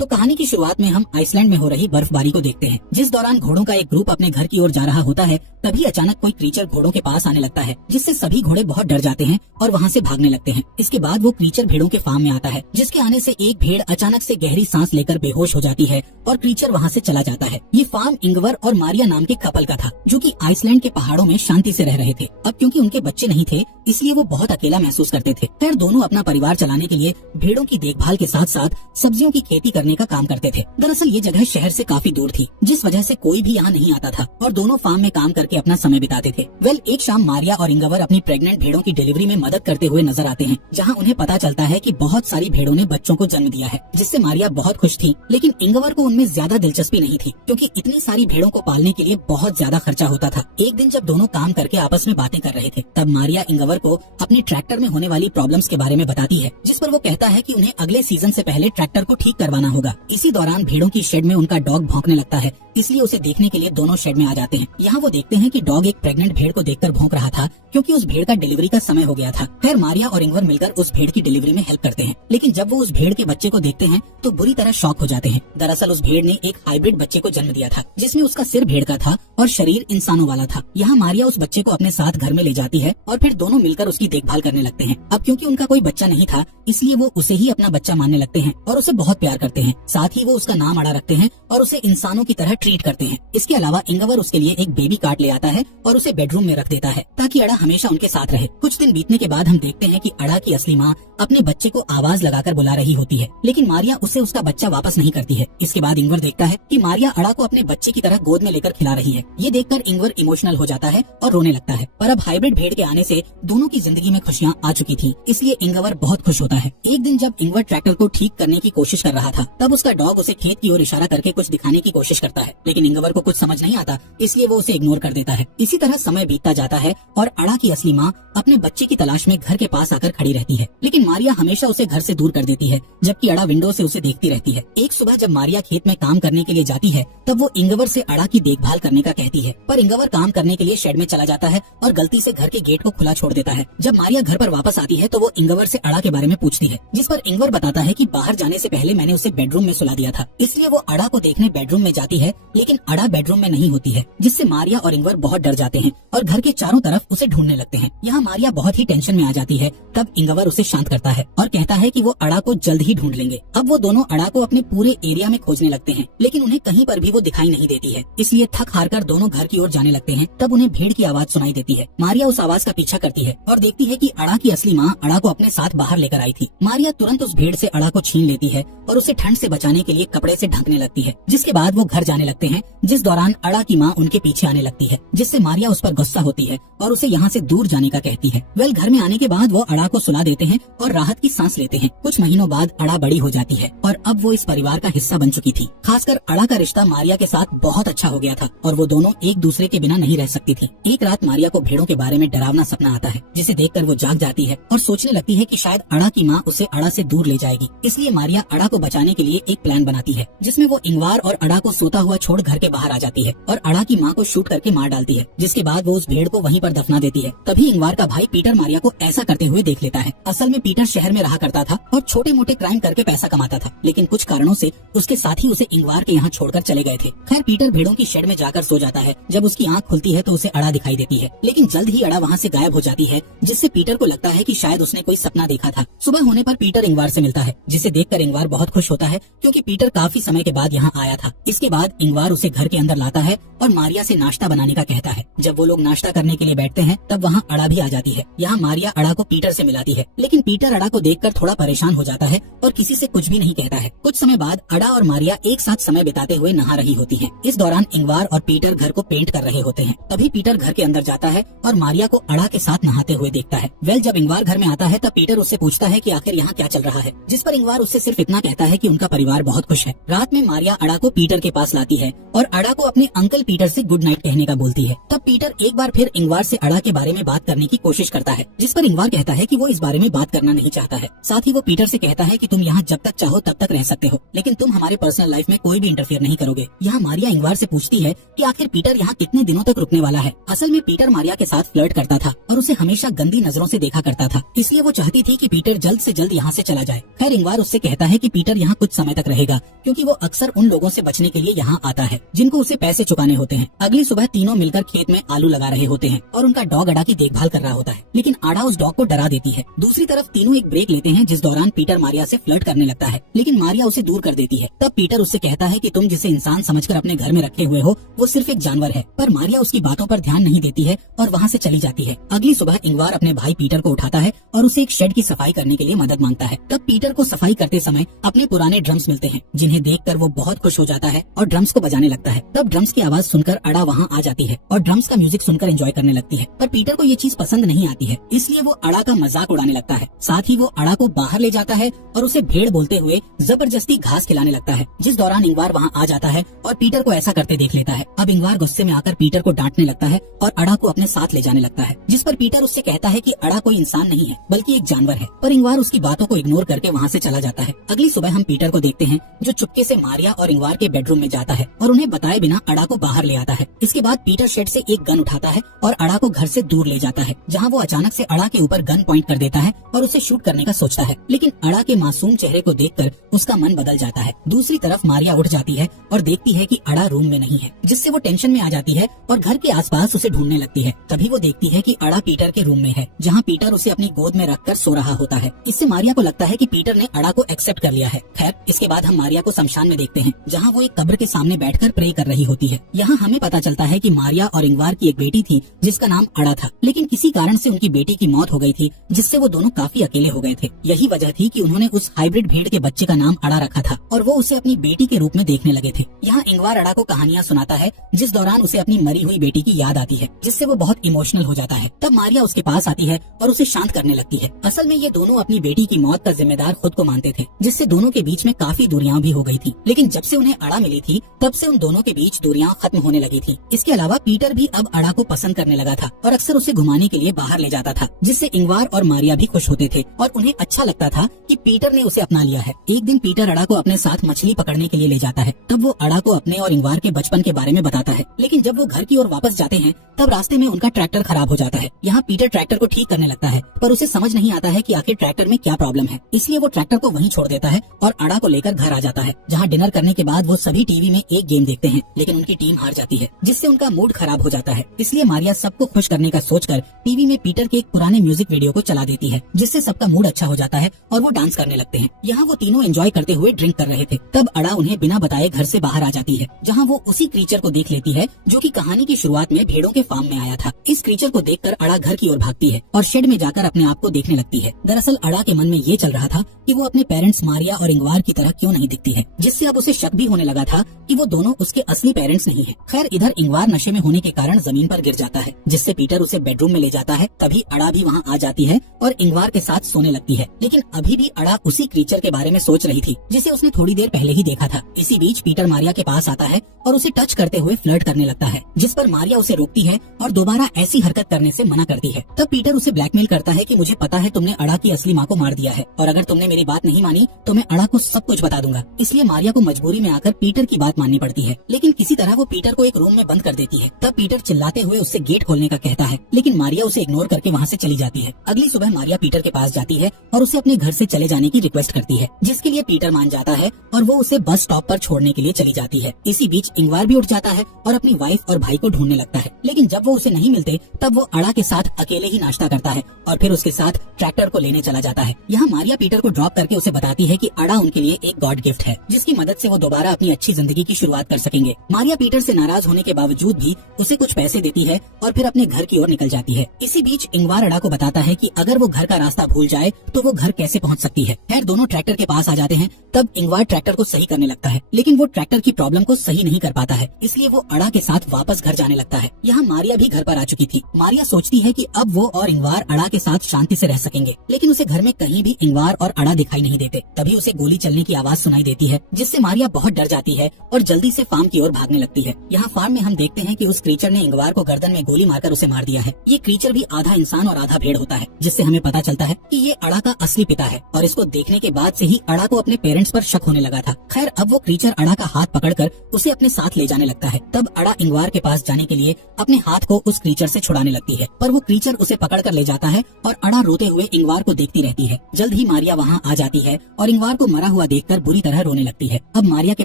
तो कहानी की शुरुआत में हम आइसलैंड में हो रही बर्फबारी को देखते हैं, जिस दौरान घोड़ों का एक ग्रुप अपने घर की ओर जा रहा होता है। तभी अचानक कोई क्रीचर घोड़ों के पास आने लगता है, जिससे सभी घोड़े बहुत डर जाते हैं और वहाँ से भागने लगते हैं। इसके बाद वो क्रीचर भेड़ों के फार्म में आता है, जिसके आने से एक भेड़ अचानक से गहरी सांस लेकर बेहोश हो जाती है और क्रीचर वहाँ से चला जाता है। ये फार्म इंगवर और मारिया नाम के कपल का था, जो कि आइसलैंड के पहाड़ों में शांति से रह रहे थे। अब क्योंकि उनके बच्चे नहीं थे, इसलिए वो बहुत अकेला महसूस करते थे। खैर, दोनों अपना परिवार चलाने के लिए भेड़ों की देखभाल के साथ साथ सब्जियों की खेती करने का काम करते थे। दरअसल ये जगह शहर से काफी दूर थी, जिस वजह से कोई भी यहाँ नहीं आता था और दोनों फार्म में काम करके अपना समय बिताते थे। एक शाम मारिया और इंगवर अपनी प्रेग्नेंट भेड़ों की डिलीवरी में मदद करते हुए नजर आते हैं, जहाँ उन्हें पता चलता है कि बहुत सारी भेड़ों ने बच्चों को जन्म दिया है, जिससे मारिया बहुत खुश थी। लेकिन इंगवर को उनमें ज्यादा दिलचस्पी नहीं थी, क्योंकि इतनी सारी भेड़ों को पालने के लिए बहुत ज्यादा खर्चा होता था। एक दिन जब दोनों काम करके आपस में बातें कर रहे थे, तब मारिया इंगवर को अपने ट्रैक्टर में होने वाली प्रॉब्लम्स के बारे में बताती है, जिस पर वो कहता है कि उन्हें अगले सीजन से पहले ट्रैक्टर को ठीक करवाना होगा। इसी दौरान भेड़ों की शेड में उनका डॉग भौंकने लगता है, इसलिए उसे देखने के लिए दोनों शेड में आ जाते हैं। यहाँ वो देखते हैं कि डॉग एक प्रेग्नेंट भेड़ को देखकर भौंक रहा था, क्योंकि उस भेड़ का डिलीवरी का समय हो गया था। खैर, मारिया और इंगवर मिलकर उस भेड़ की डिलीवरी में हेल्प करते हैं, लेकिन जब वो उस भेड़ के बच्चे को देखते हैं तो बुरी तरह शॉक हो जाते हैं। दरअसल उस भेड़ ने एक हाइब्रिड बच्चे को जन्म दिया था, जिसमें उसका सिर भेड़ का था और शरीर इंसानों वाला था। यहाँ मारिया उस बच्चे को अपने साथ घर में ले जाती है और फिर दोनों मिलकर उसकी देखभाल करने लगते हैं। अब क्योंकि उनका कोई बच्चा नहीं था, इसलिए वो उसे ही अपना बच्चा मानने लगते हैं और उसे बहुत प्यार करते हैं। साथ ही वो उसका नाम अड़ा रखते हैं और उसे इंसानों की तरह ट्रीट करते हैं। इसके अलावा इंगवर उसके लिए एक बेबी कार्ट ले आता है और उसे बेडरूम में रख देता है, ताकि अड़ा हमेशा उनके साथ रहे। कुछ दिन बीतने के बाद हम देखते हैं कि अड़ा की असली माँ अपने बच्चे को आवाज लगाकर बुला रही होती है, लेकिन मारिया उसे उसका बच्चा वापस नहीं करती है। इसके बाद इंगवर देखता है कि मारिया अड़ा को अपने बच्चे की तरह गोद में लेकर खिला रही है। ये देखकर इंगवर इमोशनल हो जाता है और रोने लगता है। पर अब हाइब्रिड भेड़ के आने से दोनों की जिंदगी में खुशियाँ आ चुकी थी, इसलिए इंगवर बहुत खुश होता है। एक दिन जब इंगवर ट्रैक्टर को ठीक करने की कोशिश कर रहा था, तब उसका डॉग उसे खेत की ओर इशारा करके कुछ दिखाने की कोशिश करता है, लेकिन इंगवर को कुछ समझ नहीं आता, इसलिए वो उसे इग्नोर कर देता है। इसी तरह समय बीतता जाता है और अड़ा की असली माँ अपने बच्चे की तलाश में घर के पास आकर खड़ी रहती है, लेकिन मारिया हमेशा उसे घर से दूर कर देती है, जबकि अड़ा विंडो से उसे देखती रहती है। एक सुबह जब मारिया खेत में काम करने के लिए जाती है, तब वो इंगवर से अड़ा की देखभाल करने का कहती है, पर इंगवर काम करने के लिए शेड में चला जाता है और गलती से घर के गेट को खुला छोड़ देता है। जब मारिया घर पर वापस आती है तो वो इंगवर से अड़ा के बारे में पूछती है, जिस पर इंगवर बताता है कि बाहर जाने से पहले मैंने उसे बेडरूम में सुला दिया था। इसलिए वो अड़ा को देखने बेडरूम में जाती है, लेकिन अड़ा बेडरूम में नहीं होती है, जिससे मारिया और इंगवर बहुत डर जाते हैं और घर के चारों तरफ उसे ढूंढने लगते हैं। यहाँ मारिया बहुत ही टेंशन में आ जाती है। तब इंगवर उसे शांत करता है और कहता है कि वो अड़ा को जल्द ही ढूंढ लेंगे। अब वो दोनों अड़ा को अपने पूरे एरिया में खोजने लगते हैं, लेकिन उन्हें कहीं पर भी वो दिखाई नहीं देती है। इसलिए थक हार कर दोनों घर की ओर जाने लगते हैं। तब उन्हें भेड़ की आवाज सुनाई देती है। मारिया उस आवाज का पीछा करती है और देखती है कि अड़ा की असली माँ अड़ा को अपने साथ बाहर लेकर आई थी। मारिया तुरंत उस भेड़ से अड़ा को छीन लेती है और उसे ठंड से बचाने के लिए कपड़े से ढकने लगती है। जिसके बाद वो घर जाने लगते हैं, जिस दौरान अड़ा की माँ उनके पीछे आने लगती है, जिससे मारिया उस पर गुस्सा होती है और उसे यहाँ से दूर जाने का कहती है। घर में आने के बाद वो अड़ा को सुला देते हैं और राहत की सांस लेते हैं। कुछ महीनों बाद अड़ा बड़ी हो जाती है और अब वो इस परिवार का हिस्सा बन चुकी थी। खासकर अड़ा का रिश्ता मारिया के साथ बहुत अच्छा हो गया था और वो दोनों एक दूसरे के बिना नहीं रह सकती थी। एक रात मारिया को भेड़ों के बारे में डरावना सपना आता है, जिसे देखकर वो जाग जाती है और सोचने लगती है कि शायद अड़ा की माँ उसे अड़ा से दूर ले जाएगी। इसलिए मारिया अड़ा को बचाने के लिए एक प्लान बनाती है, जिसमें वो इंगवार और अड़ा को सोता हुआ छोड़ घर के बाहर आ जाती है और अड़ा की माँ को शूट करके मार डालती है। जिसके बाद वो उस भेड़ को वहीं पर दफना देती है। तभी इंगवार का भाई पीटर मारिया को ऐसा करते हुए देख लेता है। असल में पीटर शहर में रहा करता था और छोटे मोटे क्राइम करके पैसा कमाता था, लेकिन कुछ कारणों से उसके साथी उसे इंगवार के यहाँ छोड़कर चले गए थे। खैर, पीटर भेड़ों की शेड में जाकर सो जाता है। जब उसकी आंख खुलती है तो उसे अड़ा दिखाई देती है, लेकिन जल्द ही अड़ा वहाँ से गायब हो जाती है, जिससे पीटर को लगता है कि शायद उसने कोई सपना देखा था। सुबह होने पर पीटर इंगवार से मिलता है, जिसे देखकर इंगवार बहुत खुश होता है, क्योंकि पीटर काफी समय के बाद यहाँ आया था। इसके बाद इंगवार उसे घर के अंदर लाता है और मारिया से नाश्ता बनाने का कहता है। जब वो लोग नाश्ता करने के लिए बैठते हैं, तब वहाँ अड़ा भी आ जाती है। यहाँ मारिया अड़ा को पीटर से मिलाती है, लेकिन पीटर अड़ा को देखकर थोड़ा परेशान हो जाता है और किसी से कुछ भी नहीं कहता है। कुछ समय बाद अड़ा और मारिया एक साथ समय बिताते हुए नहा रही होती हैं। इस दौरान इंगवार और पीटर घर को पेंट कर रहे होते हैं। तभी पीटर घर के अंदर जाता है और मारिया को अड़ा के साथ नहाते हुए देखता है। जब इंगवार घर में आता है, तब पीटर उससे पूछता है कि आखिर यहाँ क्या चल रहा है, जिस पर इंगवार उससे सिर्फ इतना कहता है कि उनका परिवार बहुत खुश है। रात में मारिया अड़ा को पीटर के पास लाती है है और अड़ा को अपने अंकल पीटर से गुड नाइट कहने का बोलती है। तब पीटर एक बार फिर इंगवार से अड़ा के बारे में बात करने की कोशिश करता है, जिस पर इंगवार कहता है कि वो इस बारे में बात करना नहीं चाहता है। साथ ही वो पीटर से कहता है कि तुम यहाँ जब तक चाहो तब तक रह सकते हो, लेकिन तुम हमारे पर्सनल लाइफ में कोई भी इंटरफेयर नहीं करोगे। यहाँ मारिया इंगवार से पूछती है कि आखिर पीटर यहाँ कितने दिनों तक रुकने वाला है। असल में पीटर मारिया के साथ फ्लर्ट करता था और उसे हमेशा गंदी नजरों से देखा करता था, इसलिए वो चाहती थी कि पीटर जल्द से जल्द यहाँ से चला जाए। खैर इंगवार उससे कहता है कि पीटर यहाँ कुछ समय तक रहेगा, क्योंकि वो अक्सर उन लोगों से बचने के लिए यहाँ आता है जिनको उसे पैसे चुकाने होते हैं। अगली सुबह तीनों मिलकर खेत में आलू लगा रहे होते हैं और उनका डॉग अड़ा की देखभाल कर रहा होता है, लेकिन अड़ा उस डॉग को डरा देती है। दूसरी तरफ तीनों एक ब्रेक लेते हैं, जिस दौरान पीटर मारिया से फ्लर्ट करने लगता है, लेकिन मारिया उसे दूर कर देती है। तब पीटर उससे कहता है कि तुम जिसे इंसान समझकर अपने घर में रखे हुए हो वो सिर्फ एक जानवर है, पर मारिया उसकी बातों पर ध्यान नहीं देती है और वहाँ से चली जाती है। अगली सुबह इंगवार अपने भाई पीटर को उठाता है और उसे एक शेड की सफाई करने के लिए मदद मांगता है। तब पीटर को सफाई करते समय अपने पुराने ड्रम्स मिलते हैं, जिन्हें देखकर वो बहुत खुश हो जाता है और ड्रम्स को बजाने लगता है। तब ड्रम्स की आवाज सुनकर अड़ा वहाँ आ जाती है और ड्रम्स का म्यूजिक सुनकर एंजॉय करने लगती है, पर पीटर को ये चीज पसंद नहीं आती है, इसलिए वो अड़ा का मजाक उड़ाने लगता है। साथ ही वो अड़ा को बाहर ले जाता है और उसे भेड़ बोलते हुए जबरदस्ती घास खिलाने लगता है, जिस दौरान इंगवार वहाँ आ जाता है और पीटर को ऐसा करते देख लेता है। अब इंगवार गुस्से में आकर पीटर को डांटने लगता है और अड़ा को अपने साथ ले जाने लगता है, जिस पर पीटर उससे कहता है कि अड़ा कोई इंसान नहीं है बल्कि एक जानवर है, पर इंगवार उसकी बातों को इग्नोर करके वहाँ से चला जाता है। अगली सुबह हम पीटर को देखते हैं जो चुपके से मारिया और इंगवार के बेडरूम में जाता है और उन्हें बताए बिना अड़ा को बाहर ले आता है। इसके बाद पीटर शेड से एक गन उठाता है और अड़ा को घर से दूर ले जाता है, जहाँ वो अचानक से अड़ा के ऊपर गन पॉइंट कर देता है और उसे शूट करने का सोचता है, लेकिन अड़ा के मासूम चेहरे को देखकर उसका मन बदल जाता है। दूसरी तरफ मारिया उठ जाती है और देखती है कि अड़ा रूम में नहीं है, जिससे वो टेंशन में आ जाती है और घर के आसपास उसे ढूंढने लगती है। तभी वो देखती है कि अड़ा पीटर के रूम में है, जहाँ पीटर उसे अपनी गोद में रखकर सो रहा होता है। इससे मारिया को लगता है कि पीटर ने अड़ा को एक्सेप्ट कर लिया है। खैर इसके बाद हम मारिया को शमशान में देखते हैं, जहाँ वो एक कब्र के सामने बैठकर प्रे कर रही होती है। यहाँ हमें पता चलता है कि मारिया और इंगवार की एक बेटी थी जिसका नाम अड़ा था, लेकिन किसी कारण से उनकी बेटी की मौत हो गई थी, जिससे वो दोनों काफी अकेले हो गए थे। यही वजह थी कि उन्होंने उस हाइब्रिड भेड़ के बच्चे का नाम अड़ा रखा था और वो उसे अपनी बेटी के रूप में देखने लगे थे। यहाँ इंगवार अड़ा को कहानियाँ सुनाता है, जिस दौरान उसे अपनी मरी हुई बेटी की याद आती है, जिससे वो बहुत इमोशनल हो जाता है। तब मारिया उसके पास आती है और उसे शांत करने लगती है। असल में ये दोनों अपनी बेटी की मौत का जिम्मेदार खुद को मानते थे, जिससे दोनों के बीच में काफी दूरियां भी हो गई थी, लेकिन जब से उन्हें अड़ा मिली थी तब से उन दोनों के बीच दूरियां खत्म होने लगी थी। इसके अलावा पीटर भी अब अड़ा को पसंद करने लगा था और अक्सर उसे घुमाने के लिए बाहर ले जाता था, जिससे इंगवार और मारिया भी खुश होते थे और उन्हें अच्छा लगता था कि पीटर ने उसे अपना लिया है। एक दिन पीटर अड़ा को अपने साथ मछली पकड़ने के लिए ले जाता है। तब वो अड़ा को अपने और इंगवार के बचपन के बारे में बताता है, लेकिन जब वो घर की ओर वापस जाते हैं तब रास्ते में उनका ट्रैक्टर खराब हो जाता है। यहाँ पीटर ट्रैक्टर को ठीक करने लगता है, पर उसे समझ नहीं आता है कि आखिर ट्रैक्टर में क्या प्रॉब्लम है, इसलिए वो ट्रैक्टर को वहीं छोड़ देता है और अड़ा को लेकर घर आ जाता है, जहाँ डिनर करने के बाद वो सभी टीवी में एक गेम देखते हैं, लेकिन उनकी टीम हार जाती है, जिससे उनका मूड खराब हो जाता है। इसलिए मारिया सबको खुश करने का सोचकर टीवी में पीटर के एक पुराने म्यूजिक वीडियो को चला देती है, जिससे सबका मूड अच्छा हो जाता है और वो डांस करने लगते हैं। यहाँ वो तीनों एंजॉय करते हुए ड्रिंक कर रहे थे। तब अड़ा उन्हें बिना बताए घर से बाहर आ जाती है, जहाँ वो उसी क्रीचर को देख लेती है जो कि कहानी की शुरुआत में भेड़ों के फार्म में आया था। इस क्रीचर को देखकर अड़ा घर की ओर भागती है और शेड में जाकर अपने आप को देखने लगती है। दरअसल अड़ा के मन में ये चल रहा था कि वो अपने पेरेंट्स मारिया और इंगवार की तरह क्यों नहीं दिखती है, जिससे अब उसे शक भी होने लगा था कि वो दोनों उसके असली पेरेंट्स नहीं है। खैर इधर इंगवार नशे में होने के कारण जमीन पर गिर जाता है, जिससे पीटर उसे बेडरूम में ले जाता है। तभी अड़ा भी वहाँ आ जाती है और इंगवार के साथ सोने लगती है, लेकिन अभी भी अड़ा उसी क्रीचर के बारे में सोच रही थी जिसे उसने थोड़ी देर पहले ही देखा था। इसी बीच पीटर मारिया के पास आता है और उसे टच करते हुए फ्लर्ट करने लगता है, जिस पर मारिया उसे रोकती है और दोबारा ऐसी हरकत करने से मना करती है। तब पीटर उसे ब्लैकमेल करता है कि मुझे पता है तुमने अड़ा की असली माँ को मार दिया है और अगर तुमने मेरी बात नहीं मानी तो मैं अड़ा को सब कुछ बता दूंगा। इसलिए मारिया को मजबूरी में आकर पीटर की बात माननी पड़ती है, लेकिन किसी तरह वो पीटर को एक रूम में बंद कर देती है। तब पीटर चिल्लाते हुए उससे गेट खोलने का कहता है, लेकिन मारिया उसे इग्नोर करके वहाँ से चली जाती है। अगली सुबह मारिया पीटर के पास जाती है और उसे अपने घर से चले जाने की रिक्वेस्ट करती है, जिसके लिए पीटर मान जाता है और वो उसे बस स्टॉप पर छोड़ने के लिए चली जाती है। इसी बीच इंगवार भी उठ जाता है और अपनी वाइफ और भाई को ढूंढने लगता है, लेकिन जब वो उसे नहीं मिलते तब वो अड़ा के साथ अकेले ही नाश्ता करता है और फिर उसके साथ ट्रैक्टर को लेने चला जाता है। यहाँ मारिया पीटर को ड्रॉप करके उसे बताती है कि अड़ा उनके लिए एक गॉड गिफ्ट है, जिसकी मदद से वो दोबारा अपनी अच्छी जिंदगी की शुरुआत कर सकेंगे। मारिया पीटर से नाराज होने के बावजूद भी उसे कुछ पैसे देती है और फिर अपने घर की ओर निकल जाती है। इसी बीच इंगवार अड़ा को बताता है कि अगर वो घर का रास्ता भूल जाए तो वो घर कैसे पहुँच सकती है। खैर दोनों ट्रैक्टर के पास आ जाते हैं। तब इंगवार ट्रैक्टर को सही करने लगता है, लेकिन वो ट्रैक्टर की प्रॉब्लम को सही नहीं कर पाता है, इसलिए वो अड़ा के साथ वापस घर जाने लगता है। यहाँ मारिया भी घर पर आ चुकी थी। मारिया सोचती है कि अब वो और इंगवार अड़ा के साथ शांति से रह सकेंगे, लेकिन उसे घर में कहीं भी इंगवार और अड़ा दिखाई नहीं देते। तभी उसे गोली चलने की आवाज सुनाई देती है, जिससे मारिया बहुत डर जाती है और जल्दी से फार्म की ओर भागने लगती है। यहाँ फार्म में हम देखते हैं कि उस क्रीचर ने इंगवार को गर्दन में गोली मारकर उसे मार दिया है। ये क्रीचर भी आधा इंसान और आधा भेड़ होता है, जिससे हमें पता चलता है कि ये अड़ा का असली पिता है और इसको देखने के बाद से ही अड़ा को अपने पेरेंट्स पर शक होने लगा था। खैर, अब वो क्रीचर अड़ा का हाथ पकड़कर उसे अपने साथ ले जाने लगता है। तब अड़ा इंगवार के पास जाने के लिए अपने हाथ को उस क्रीचर से छुड़ाने लगती है, पर वो क्रीचर उसे पकड़कर ले जाता है और अड़ा रोते हुए इंगवार को देखती रहती है। जल्द ही मारिया वहाँ आ जाती है और इंगवार को मरा हुआ देखकर बुरी तरह रोने लगती है। अब मारिया के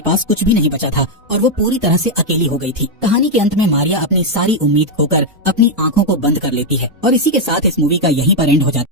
पास कुछ भी नहीं बचा था और वो पूरी तरह से अकेली हो गई थी। कहानी के अंत में मारिया अपनी सारी उम्मीद खोकर अपनी आंखों को बंद कर लेती है और इसी के साथ इस मूवी का यहीं पर एंड हो जाता है।